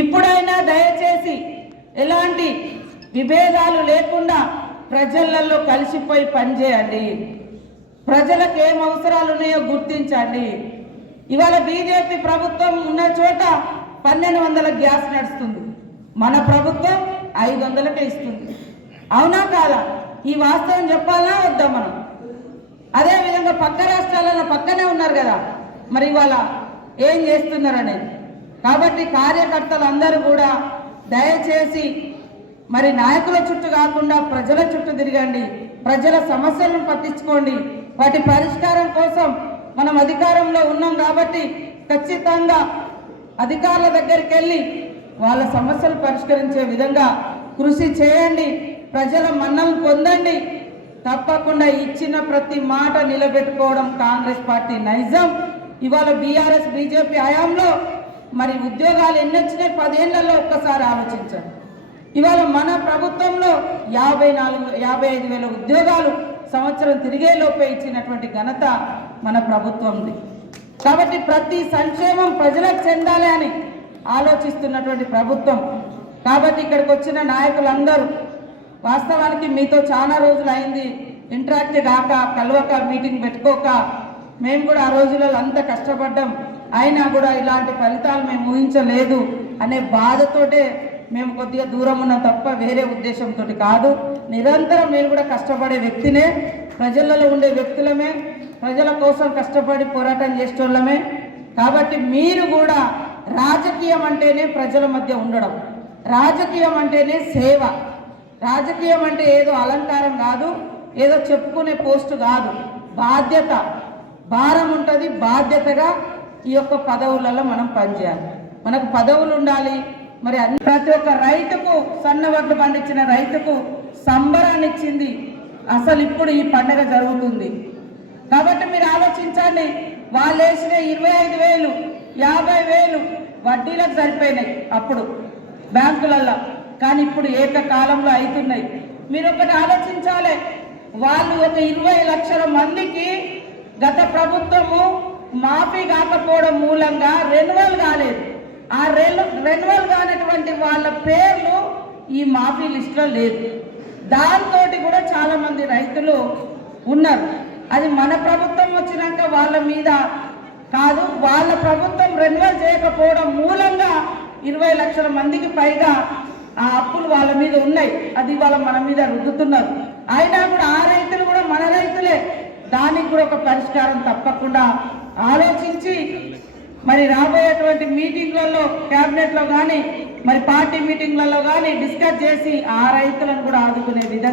ఇప్పుడైనా దయచేసి ఎలాంటి విభేదాలు లేకుండా ప్రజలలో కలిసిపోయి పనిచేయండి. ప్రజలకు ఏం అవసరాలు ఉన్నాయో గుర్తించండి. ఇవాళ బీజేపీ ప్రభుత్వం ఉన్న చోట 1200 గ్యాస్ నడుస్తుంది, మన ప్రభుత్వం 500కే ఇస్తుంది. అవునా కాదా? ఈ వాస్తవం చెప్పాలా వద్దా మనం? అదేవిధంగా పక్క రాష్ట్రాలలో పక్కనే ఉన్నారు కదా, మరి ఇవాళ ఏం చేస్తున్నారు అనేది. కాబట్టి కార్యకర్తలు అందరూ కూడా దయచేసి మరి నాయకుల చుట్టూ కాకుండా ప్రజల చుట్టూ తిరగండి, ప్రజల సమస్యలను పట్టించుకోండి. వాటి పరిష్కారం కోసం మనం అధికారంలో ఉన్నాం కాబట్టి ఖచ్చితంగా అధికారుల దగ్గరికి వెళ్ళి వాళ్ళ సమస్యలు పరిష్కరించే విధంగా కృషి చేయండి. ప్రజల మన్నలు పొందండి. తప్పకుండా ఇచ్చిన ప్రతి మాట నిలబెట్టుకోవడం కాంగ్రెస్ పార్టీ నైజం. ఇవాళ బీఆర్ఎస్ బీజేపీ హయాంలో మరి ఉద్యోగాలు ఎన్ని వచ్చినాయి 10 ఏళ్లలో ఒక్కసారి ఆలోచించండి. ఇవాళ మన ప్రభుత్వంలో 55,000 ఉద్యోగాలు సంవత్సరం తిరిగేలోపే ఇచ్చినటువంటి ఘనత మన ప్రభుత్వంది. కాబట్టి ప్రతి సంక్షేమం ప్రజలకు చెందాలి అని ఆలోచిస్తున్నటువంటి ప్రభుత్వం. కాబట్టి ఇక్కడికి వచ్చిన నాయకులందరూ వాస్తవానికి మీతో చాలా రోజులు అయింది ఇంటరాక్ట్ కాక, కలవక, మీటింగ్ పెట్టుకోక. మేము కూడా ఆ రోజులలో అంత కష్టపడ్డాం, అయినా కూడా ఇలాంటి ఫలితాలు మేము ఊహించలేదు అనే బాధతోటే మేము కొద్దిగా దూరం ఉన్నాం తప్ప వేరే ఉద్దేశంతో కాదు. నిరంతరం నేను కూడా కష్టపడే వ్యక్తినే, ప్రజలలో ఉండే వ్యక్తులమే, ప్రజల కోసం కష్టపడి పోరాటం చేసేటోళ్ళమే. కాబట్టి మీరు కూడా రాజకీయం అంటేనే ప్రజల మధ్య ఉండడం, రాజకీయం అంటేనే సేవ, రాజకీయం అంటే ఏదో అలంకారం కాదు, ఏదో చెప్పుకునే పోస్టు కాదు. బాధ్యత, భారం ఉంటుంది. బాధ్యతగా ఈ యొక్క పదవులలో మనం పనిచేయాలి. మనకు పదవులు ఉండాలి. మరి ప్రతి ఒక్క రైతుకు, సన్న వడ్లు పండించిన రైతుకు సంబరాన్ని ఇచ్చింది అసలు ఇప్పుడు ఈ పండుగ జరుగుతుంది. కాబట్టి మీరు ఆలోచించండి. వాళ్ళు వేసిన 25,000, 50,000 వడ్డీలకు సరిపోయినాయి అప్పుడు బ్యాంకులలో, కానీ ఇప్పుడు ఏకకాలంలో అవుతున్నాయి. మీరు ఒకటి ఆలోచించాలి. వాళ్ళు ఒక 20 లక్షల మందికి గత ప్రభుత్వము మాఫీ కాకపోవడం మూలంగా రెన్యువల్ కాలేదు. ఆ రెన్యువల్ కానటువంటి వాళ్ళ పేర్లు ఈ మాఫీ లిస్టులో లేదు. దాంతో కూడా చాలా మంది రైతులు ఉన్నారు. అది మన ప్రభుత్వం వచ్చినాక వాళ్ళ మీద కాదు, వాళ్ళ ప్రభుత్వం రెన్యువల్ చేయకపోవడం మూలంగా 20 లక్షల మందికి పైగా ఆ అప్పులు వాళ్ళ మీద ఉన్నాయి. అది వాళ్ళ మన మీద రుద్దుతున్నారు. అయినా కూడా ఆ రైతులు కూడా మన రైతులే. దానికి కూడా ఒక పరిష్కారం తప్పకుండా ఆలోచించి మరి రాబోయేటువంటి మీటింగ్లలో, క్యాబినెట్లో కానీ, మరి పార్టీ మీటింగ్లలో కానీ డిస్కస్ చేసి ఆ రైతులను కూడా ఆదుకునే విధంగా